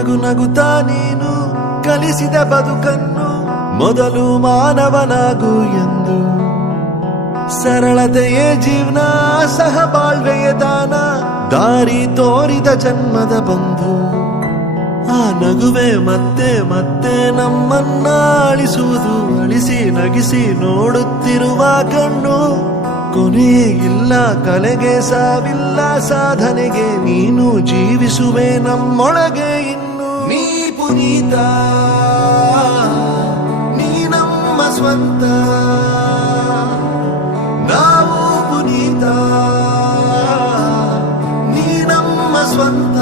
ನಗು ನಗುತ್ತಾ ನೀನು ಕಲಿಸಿದ ಬದುಕನ್ನು ಮೊದಲು ಮಾನವನಾಗು ಎಂದು. ಸರಳತೆಯೇ ಜೀವನ, ಸಹಬಾಳ್ವೆಯೇ ದಾನ, ದಾರಿ ತೋರಿದ ಜನ್ಮದ ಬಂಧು. ಆ ನಗುವೆ ಮತ್ತೆ ಮತ್ತೆ ನಮ್ಮನ್ನ ಅಳಿಸುವುದು, ಅಳಿಸಿ ನಗಿಸಿ ನೋಡುತ್ತಿರುವ ಕಣ್ಣು. ಕೊನೆಯೇ ಇಲ್ಲ ಕಲೆಗೆ, ಸಾವಿಲ್ಲ ಸಾಧನೆಗೆ, ನೀನು ಜೀವಿಸುವೆ ನಮ್ಮೊಳಗೆ ಇನ್ನು. ನೀ ಪುನೀತ, ನೀ ನಮ್ಮ ಸ್ವಂತ, ನಾವು ಪುನೀತ, ನೀ ನಮ್ಮ ಸ್ವಂತ.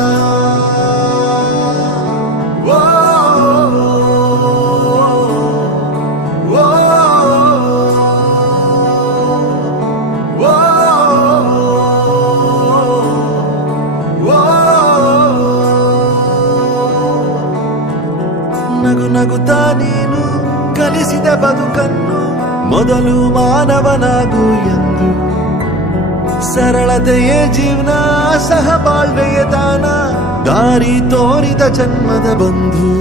ನಗು ನಗುತ್ತಾ ನೀನು ಕಲಿಸಿದ ಬದುಕನ್ನು ಮೊದಲು ಮಾನವನಾಗು ಎಂದು. ಸರಳತೆಯೇ ಜೀವನ, ಸಹಬಾಳ್ವೆಯೇ ದಾನ, ದಾರಿ ತೋರಿದ ಜನ್ಮದ ಬಂಧು.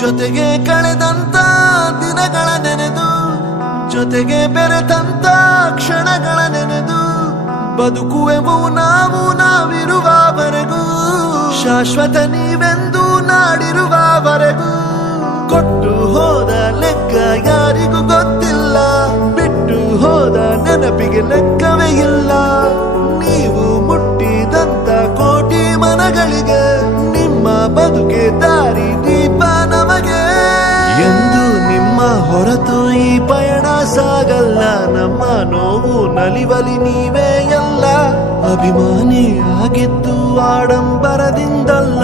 ಜೊತೆಗೆ ಕಳೆದಂತ ದಿನಗಳ ನೆನೆದು, ಜೊತೆಗೆ ಬೆರೆತಂತ ಕ್ಷಣಗಳ ನೆನೆದು, ಬದುಕುವೆವು ನಾವು ನಾವಿರುವವರೆಗೂ, ಶಾಶ್ವತ ನೀವೆಂದು ನಾಡಿರುವವರೆಗೂ. ಕೊಟ್ಟು ಹೋದ ಲೆಕ್ಕ ಯಾರಿಗೂ ಗೊತ್ತಿಲ್ಲ, ಬಿಟ್ಟು ಹೋದ ನೆನಪಿಗೆ ಲೆಕ್ಕವೇ ಇಲ್ಲ. ನೀವು ಮುಟ್ಟಿದಂತ ಕೋಟಿ ಮನಗಳಿಗೆ ನಿಮ್ಮ ಬದುಕೆ ದಾರಿ ದೀಪ ನಮಗೆ ಎಂದು. ನಿಮ್ಮ ಹೊರತು ಈ ಪಯಣ ಸಾಗಲ್ಲ, ನಮ್ಮ ನೋವು ನಲಿವಲಿ ನೀವೇ ಎಲ್ಲ. ಅಭಿಮಾನಿ ಆಗಿದ್ದು ಆಡಂಬರದಿಂದಲ್ಲ,